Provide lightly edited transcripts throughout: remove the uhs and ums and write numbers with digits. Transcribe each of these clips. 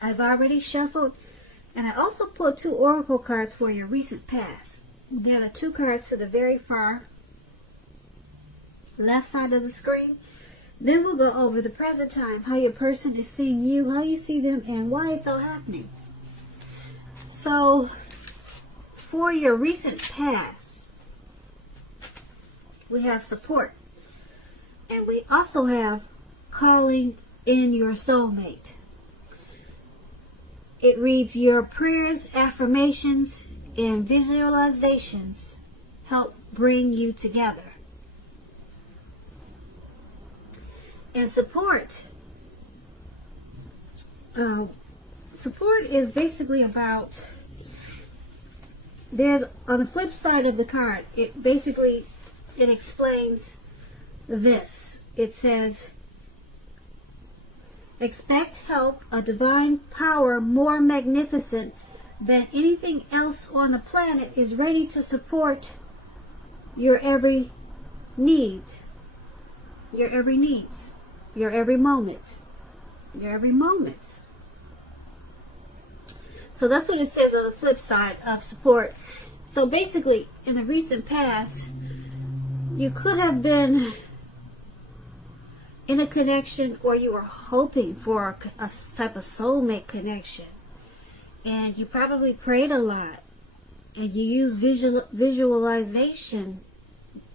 I've already shuffled, and I also pulled 2 oracle cards for your recent past. They're the 2 cards to the very far left side of the screen. Then we'll go over the present time, how your person is seeing you, how you see them, and why it's all happening. So, for your recent past, we have support. And we also have calling in your soulmate. It reads, your prayers, affirmations, and visualizations help bring you together. And support. Support is basically about, there's, on the flip side of the card, it explains this. It says, expect help, a divine power more magnificent than anything else on the planet is ready to support your every need, your every needs, your every moment, your every moment. So that's what it says on the flip side of support. So basically, in the recent past, you could have been in a connection, or you were hoping for a type of soulmate connection, and you probably prayed a lot, and you used visualization,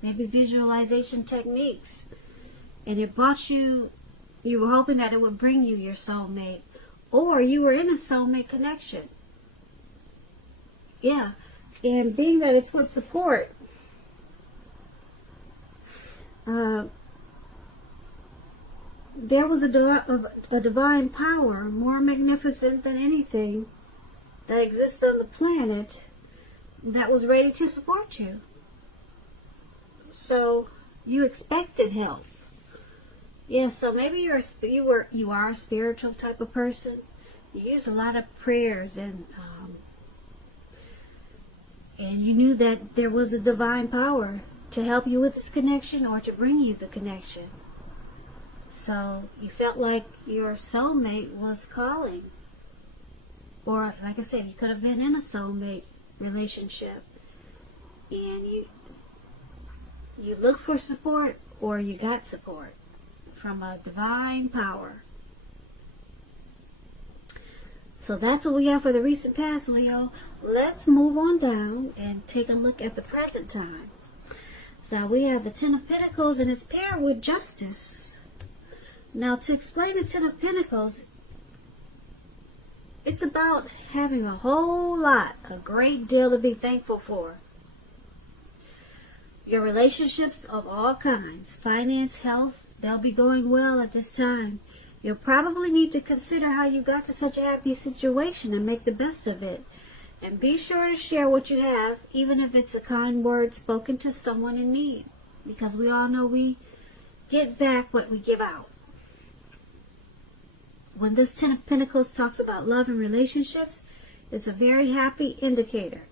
maybe visualization techniques, and it brought you, you were hoping that it would bring you your soulmate, or you were in a soulmate connection. Yeah, and being that it's with support, there was a divine power more magnificent than anything that exists on the planet that was ready to support you. So you expected help. Yeah, so maybe you are a spiritual type of person. You use a lot of prayers, and you knew that there was a divine power to help you with this connection, or to bring you the connection. So you felt like your soulmate was calling. Or, like I said, you could have been in a soulmate relationship, and you looked for support, or you got support from a divine power. So that's what we have for the recent past, Leo. Let's move on down and take a look at the present time. So we have the Ten of Pentacles, and it's paired with Justice. Now, to explain the Ten of Pentacles, it's about having a whole lot, a great deal to be thankful for. Your relationships of all kinds, finance, health, they'll be going well at this time. You'll probably need to consider how you got to such a happy situation and make the best of it. And be sure to share what you have, even if it's a kind word spoken to someone in need. Because we all know we get back what we give out. When this Ten of Pentacles talks about love and relationships, it's a very happy indicator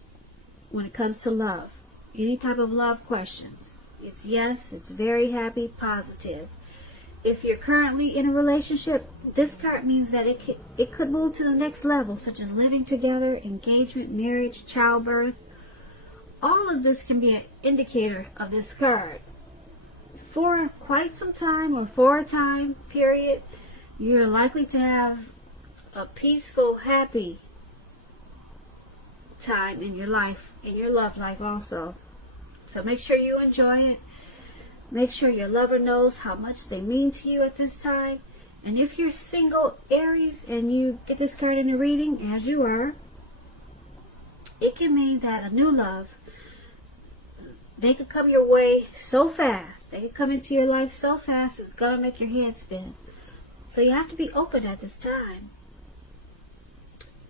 when it comes to love. Any type of love questions. It's yes, it's very happy, positive. If you're currently in a relationship, this card means that it could move to the next level, such as living together, engagement, marriage, childbirth. All of this can be an indicator of this card. For quite some time, or for a time period, you're likely to have a peaceful, happy time in your life, in your love life also. So make sure you enjoy it. Make sure your lover knows how much they mean to you at this time. And if you're single, Aries, and you get this card in the reading, as you are, it can mean that a new love, they could come your way so fast. They could come into your life so fast, it's going to make your head spin. So you have to be open at this time.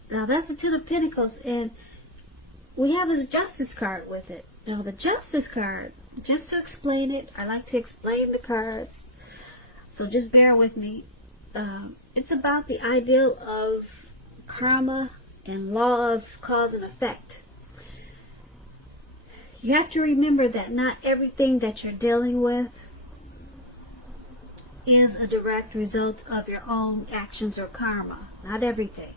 Now that's the Ten of Pentacles, and we have this Justice card with it. Now the Justice card, just to explain it, I like to explain the cards, so just bear with me. It's about the ideal of karma and law of cause and effect. You have to remember that not everything that you're dealing with is a direct result of your own actions or karma. Not everything.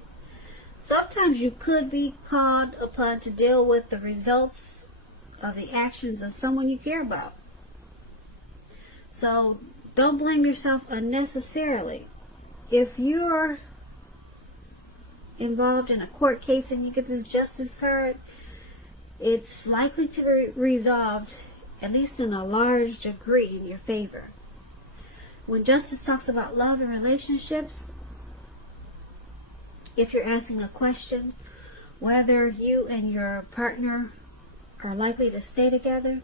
Sometimes you could be called upon to deal with the results of the actions of someone you care about. So don't blame yourself unnecessarily. If you're involved in a court case and you get this justice card, it's likely to be resolved, at least in a large degree, in your favor. When justice talks about love and relationships, if you're asking a question whether you and your partner are likely to stay together,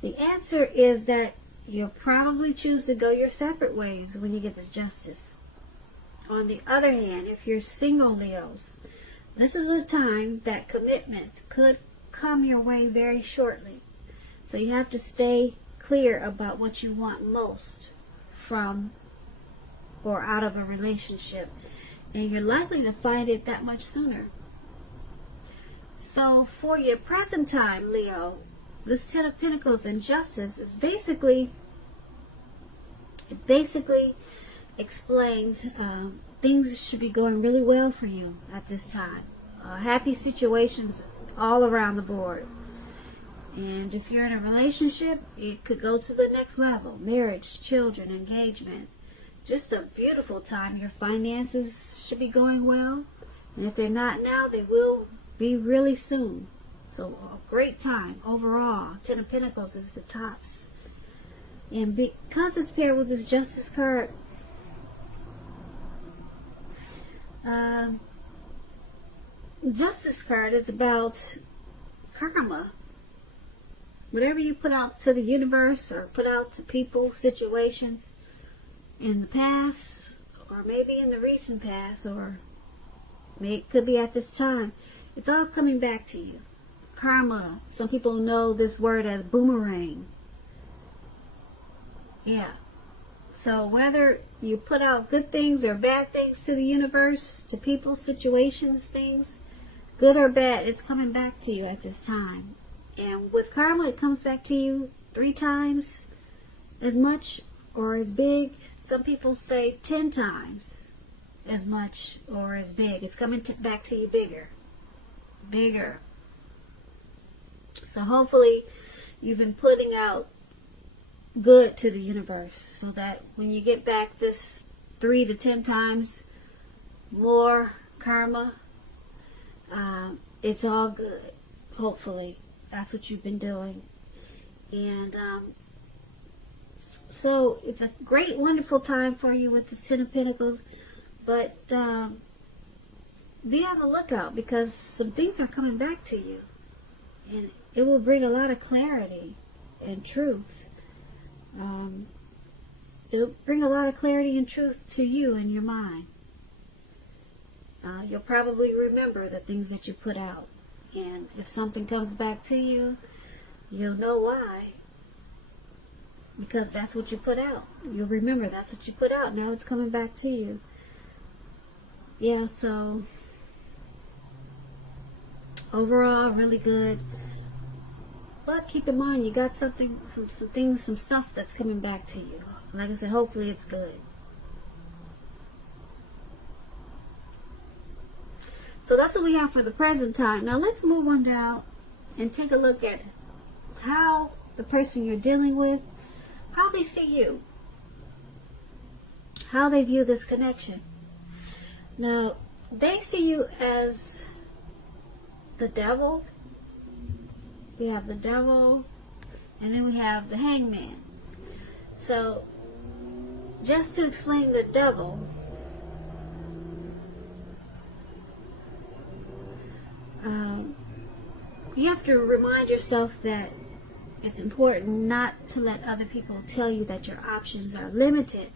the answer is that you'll probably choose to go your separate ways when you get the justice. On the other hand, if you're single, Leos, this is a time that commitment could come your way very shortly. So you have to stay clear about what you want most from or out of a relationship. And you're likely to find it that much sooner. So for your present time, Leo, this Ten of Pentacles and Justice is basically explains things should be going really well for you at this time. Happy situations all around the board. And if you're in a relationship, it could go to the next level. Marriage, children, engagement. Just a beautiful time. Your finances should be going well. And if they're not now, they will be really soon. So a great time overall. Ten of Pentacles is the tops. And because it's paired with this Justice card, Justice card is about karma. Whatever you put out to the universe or put out to people, situations in the past, or maybe in the recent past, or it could be at this time, it's all coming back to you. Karma. Some people know this word as boomerang. Yeah. So whether you put out good things or bad things to the universe, to people, situations, things, good or bad, it's coming back to you at this time. And with karma, it comes back to you 3 times as much or as big. Some people say 10 times as much or as big. It's coming back to you bigger. Bigger. So hopefully you've been putting out good to the universe so that when you get back this 3 to 10 times more karma, it's all good. Hopefully. That's what you've been doing. And so it's a great, wonderful time for you with the Ten of Pentacles. But be on the lookout because some things are coming back to you. And it will bring a lot of clarity and truth. It'll bring a lot of clarity and truth to you in your mind. You'll probably remember the things that you put out. And if something comes back to you, you'll know why. Because that's what you put out. You'll remember that's what you put out. Now it's coming back to you. Yeah, so overall, really good. But keep in mind, you got something, some things, some stuff that's coming back to you. Like I said, hopefully it's good. So that's what we have for the present time. Now let's move on down and take a look at how the person you're dealing with, how they see you, how they view this connection. Now, they see you as the devil. We have the devil, and then we have the hangman. So, just to explain the devil, you have to remind yourself that it's important not to let other people tell you that your options are limited.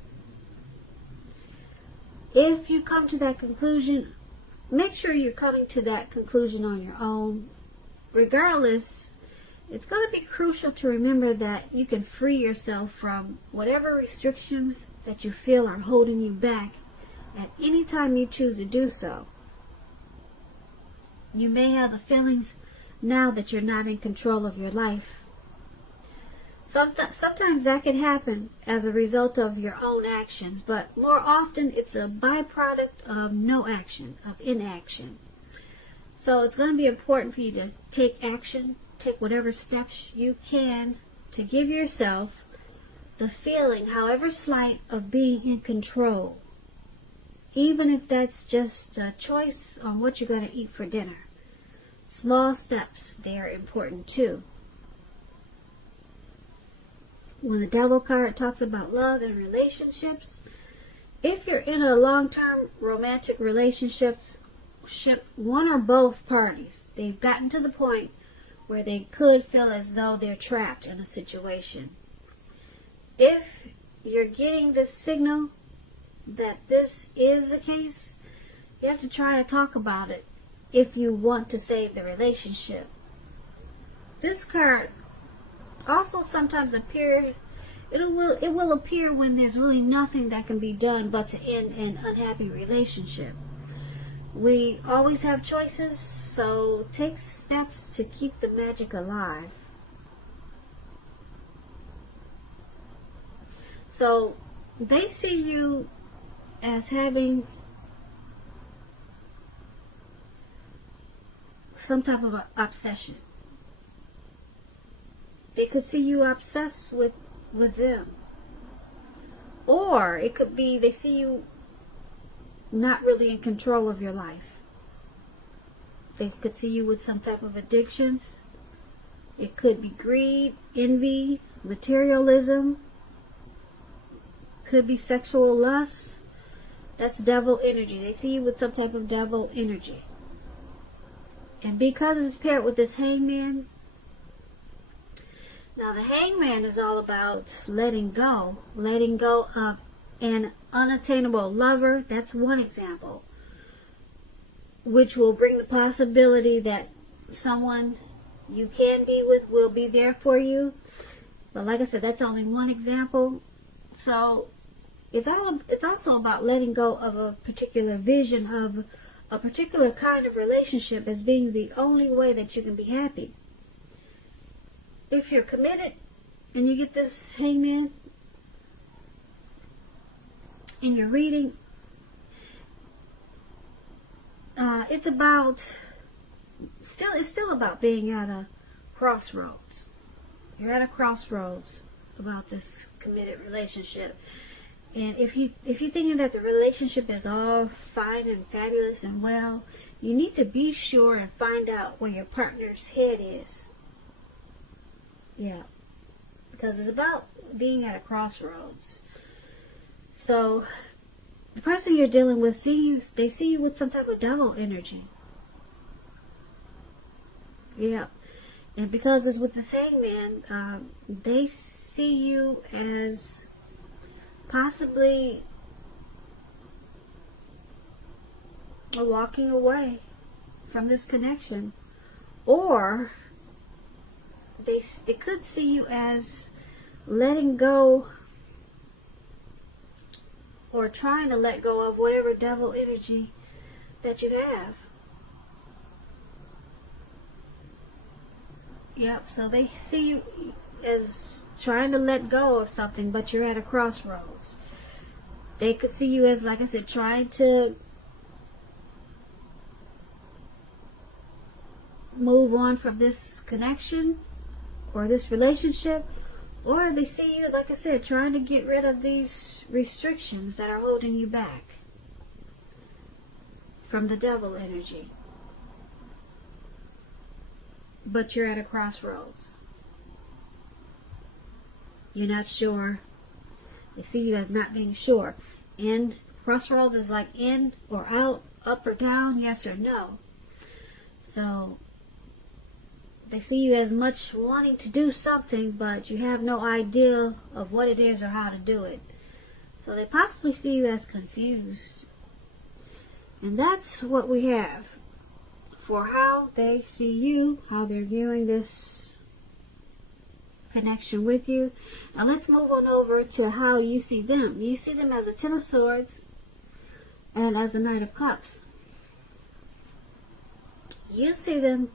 If you come to that conclusion, make sure you're coming to that conclusion on your own. Regardless, it's going to be crucial to remember that you can free yourself from whatever restrictions that you feel are holding you back at any time you choose to do so. You may have the feelings now that you're not in control of your life. Sometimes that can happen as a result of your own actions, but more often it's a byproduct of no action, of inaction. So it's going to be important for you to take action, take whatever steps you can to give yourself the feeling, however slight, of being in control. Even if that's just a choice on what you're going to eat for dinner. Small steps, they are important too. When the Devil card talks about love and relationships, if you're in a long-term romantic relationship, one or both parties, they've gotten to the point where they could feel as though they're trapped in a situation. If you're getting this signal that this is the case, you have to try to talk about it if you want to save the relationship. This card also sometimes appear, it will appear when there's really nothing that can be done but to end an unhappy relationship. We always have choices, so take steps to keep the magic alive. So they see you as having some type of obsession. They could see you obsessed with them. Or it could be they see you not really in control of your life. They could see you with some type of addictions. It could be greed, envy, materialism. Could be sexual lust. That's devil energy. They see you with some type of devil energy. And because it's paired with this hangman, now the hangman is all about letting go of an unattainable lover. That's one example, which will bring the possibility that someone you can be with will be there for you. But like I said, that's only one example. So it's also about letting go of a particular vision of a particular kind of relationship as being the only way that you can be happy. If you're committed and you get this hangman in your reading, it's still about being at a crossroads. You're at a crossroads about this committed relationship. And if you're thinking that the relationship is all fine and fabulous and well, you need to be sure and find out where your partner's head is. Yeah. Because it's about being at a crossroads. So the person you're dealing with, they see you with some type of devil energy. Yeah. And because it's with the hangman, they see you as possibly walking away from this connection, or they could see you as letting go or trying to let go of whatever devil energy that you have. Yep, so they see you as trying to let go of something, but you're at a crossroads. They could see you as, like I said, trying to move on from this connection or this relationship, or they see you, like I said, trying to get rid of these restrictions that are holding you back from the devil energy. But you're at a crossroads. You're not sure. They see you as not being sure. And crossroads is like in or out, up or down, yes or no. So they see you as much wanting to do something, but you have no idea of what it is or how to do it. So they possibly see you as confused. And that's what we have for how they see you, how they're viewing this connection with you. Now let's move on over to how you see them. You see them as a Ten of Swords and as a Knight of Cups. You see them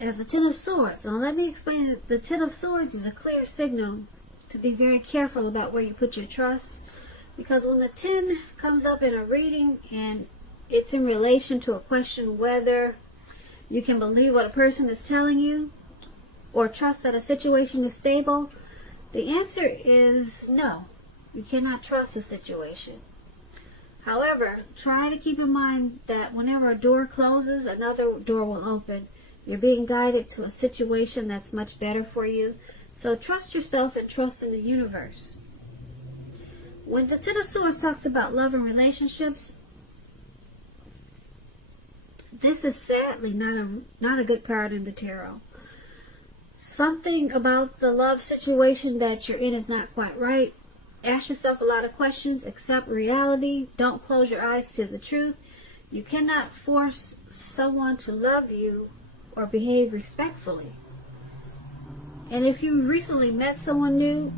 as the Ten of Swords. Now let me explain that the Ten of Swords is a clear signal to be very careful about where you put your trust. Because when the 10 comes up in a reading and it's in relation to a question whether you can believe what a person is telling you or trust that a situation is stable, the answer is no. You cannot trust a situation. However, try to keep in mind that whenever a door closes, another door will open. You're being guided to a situation that's much better for you. So trust yourself and trust in the universe. When the Ten of Swords talks about love and relationships, this is sadly not a good card in the tarot. Something about the love situation that you're in is not quite right. Ask yourself a lot of questions. Accept reality. Don't close your eyes to the truth. You cannot force someone to love you or behave respectfully. And if you recently met someone new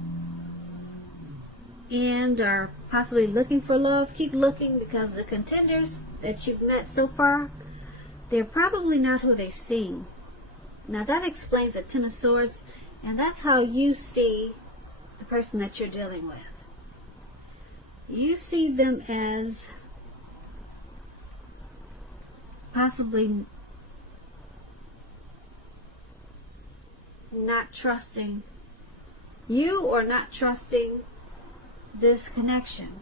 and are possibly looking for love, keep looking, because the contenders that you've met so far, they're probably not who they seem. Now that explains the Ten of Swords, and that's how you see the person that you're dealing with. You see them as possibly not trusting you or not trusting this connection.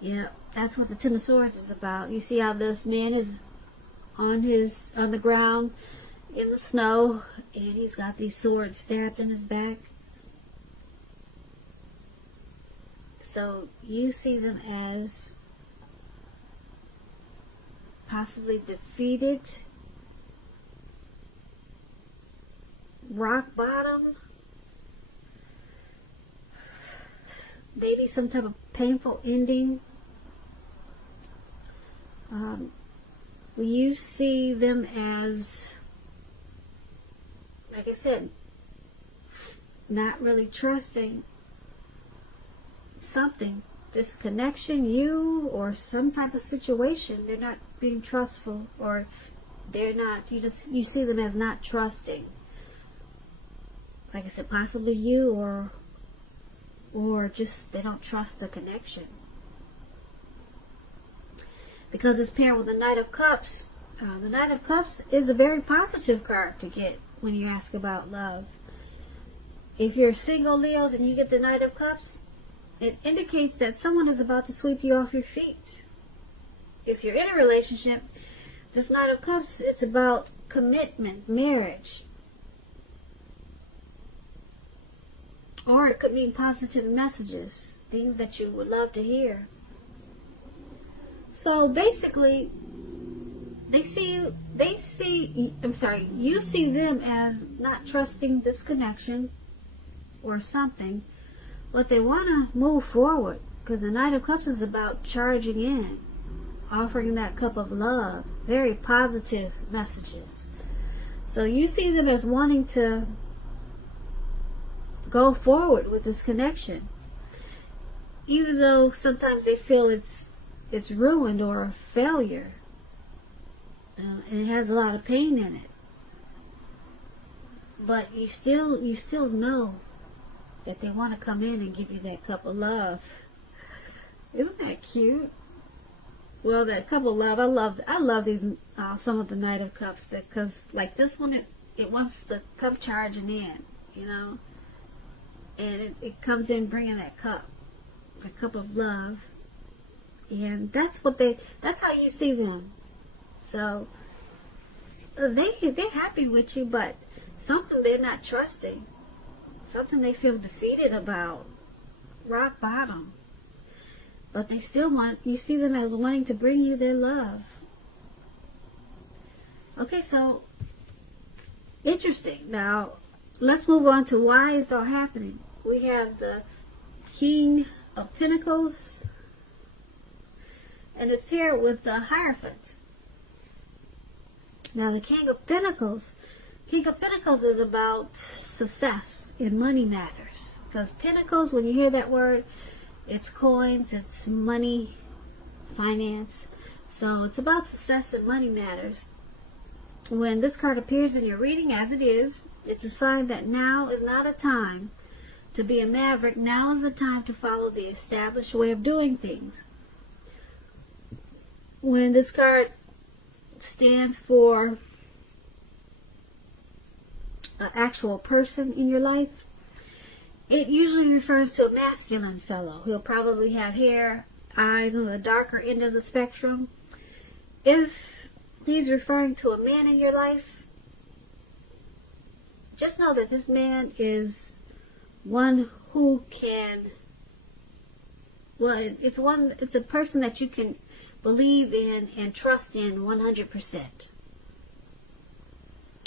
Yeah, that's what the Ten of Swords is about. You see how this man is on the ground in the snow, and he's got these swords stabbed in his back. So you see them as possibly defeated, rock bottom, maybe some type of painful ending. You see them as, like I said, not really trusting something, this connection, you or some type of situation. They're not being trustful, or they're not, you see them as not trusting. Like I said, possibly you, or just they don't trust the connection. Because it's paired with the Knight of Cups. The Knight of Cups is a very positive card to get when you ask about love. If you're single, Leos, and you get the Knight of Cups, it indicates that someone is about to sweep you off your feet. If you're in a relationship, this Knight of Cups, it's about commitment, marriage. Or it could mean positive messages, things that you would love to hear. So basically, you see them as not trusting this connection or something, but they want to move forward, because the Knight of Cups is about charging in, offering that cup of love, very positive messages. So you see them as wanting to go forward with this connection, even though sometimes they feel it's ruined or a failure, and it has a lot of pain in it. But you still know that they want to come in and give you that cup of love. Isn't that cute? Well, that cup of love, I love these some of the Knight of Cups, because like this one, it wants the cup charging in, you know, and it comes in bringing that cup, the cup of love. And that's how you see them. So they're happy with you, but something they're not trusting, something they feel defeated about, rock bottom. But they still you see them as wanting to bring you their love. Okay, so interesting. Now let's move on to why it's all happening. We have the King of Pentacles, and it's paired with the Hierophant. Now the King of Pentacles is about success in money matters. Because Pentacles, when you hear that word, it's coins, it's money, finance. So it's about success and money matters. When this card appears in your reading, as it is, it's a sign that now is not a time to be a maverick. Now is a time to follow the established way of doing things. When this card stands for an actual person in your life, it usually refers to a masculine fellow. He'll probably have hair, eyes on the darker end of the spectrum. If he's referring to a man in your life, just know that this man is one who can, well, it's a person that you can believe in and trust in 100%.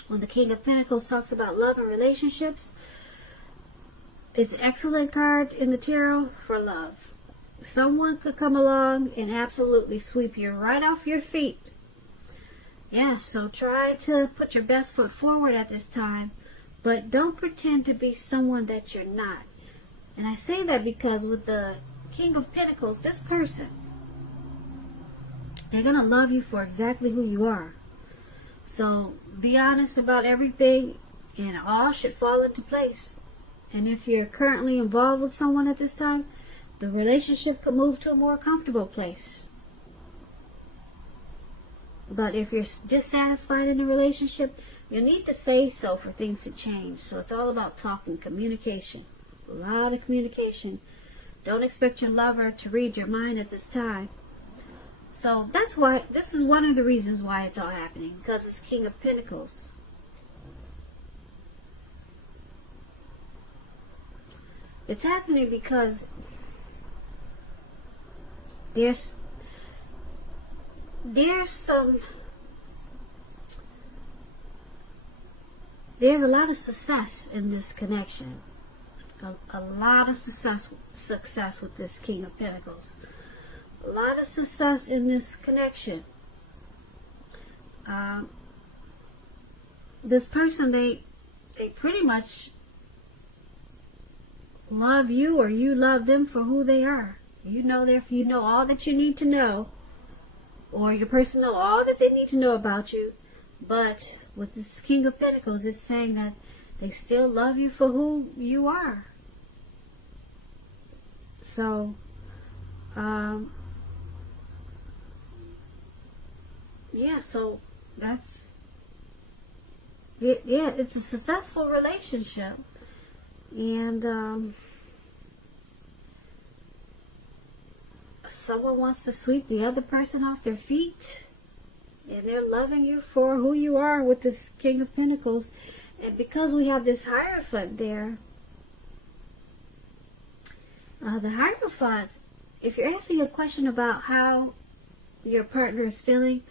When the King of Pentacles talks about love and relationships, it's an excellent card in the tarot for love. Someone could come along and absolutely sweep you right off your feet. Yeah, so try to put your best foot forward at this time, but don't pretend to be someone that you're not. And I say that because with the King of Pentacles, this person, they're going to love you for exactly who you are. So be honest about everything and all should fall into place. And if you're currently involved with someone at this time, the relationship could move to a more comfortable place. But if you're dissatisfied in a relationship, you need to say so for things to change. So it's all about talking, communication. A lot of communication. Don't expect your lover to read your mind at this time. So that's why, this is one of the reasons why it's all happening. Because it's King of Pentacles. It's happening because there's a lot of success in this connection. A lot of success with this King of Pentacles. A lot of success in this connection. This person, they pretty much love you, or you love them for who they are. You know all that you need to know, or your person know all that they need to know about you. But with this King of Pentacles, it's saying that they still love you for who you are. So, yeah, so that's, yeah, it's a successful relationship. And someone wants to sweep the other person off their feet, and they're loving you for who you are with this King of Pentacles. And because we have this Hierophant there, the Hierophant, if you're asking a question about how your partner is feeling,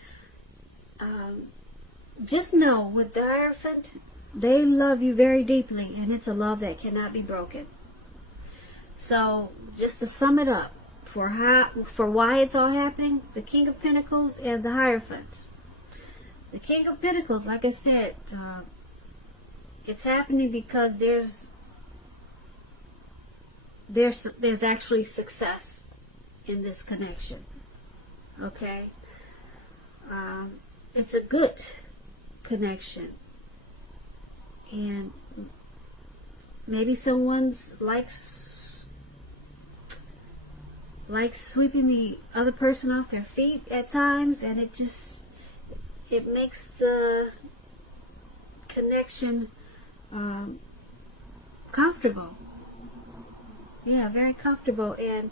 just know with the Hierophant, they love you very deeply, and it's a love that cannot be broken. So just to sum it up, for why it's all happening, the King of Pentacles and the Hierophant. The King of Pentacles, like I said, it's happening because there's actually success in this connection. Okay? It's a good connection. And maybe someone likes sweeping the other person off their feet at times, and it makes the connection comfortable. Yeah, very comfortable. And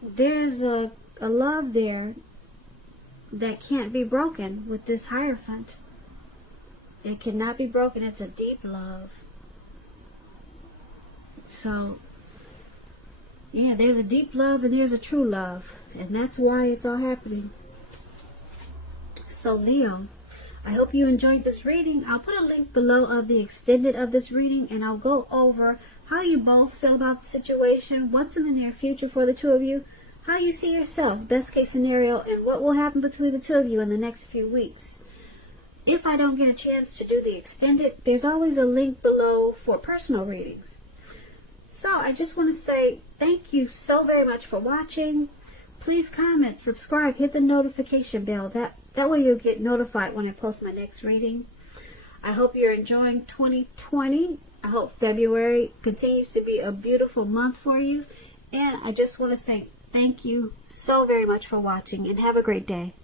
there's a love there that can't be broken with this Hierophant. It cannot be broken. It's a deep love. So, yeah, there's a deep love and there's a true love. And that's why it's all happening. So, Leo, I hope you enjoyed this reading. I'll put a link below of the extended of this reading, and I'll go over how you both feel about the situation, what's in the near future for the two of you, how you see yourself, best case scenario, and what will happen between the two of you in the next few weeks. If I don't get a chance to do the extended, there's always a link below for personal readings. So I just want to say thank you so very much for watching. please comment, subscribe, hit the notification bell. That way you'll get notified when I post my next reading. I hope you're enjoying 2020. I hope February continues to be a beautiful month for you. And I just want to say thank you so very much for watching, and have a great day.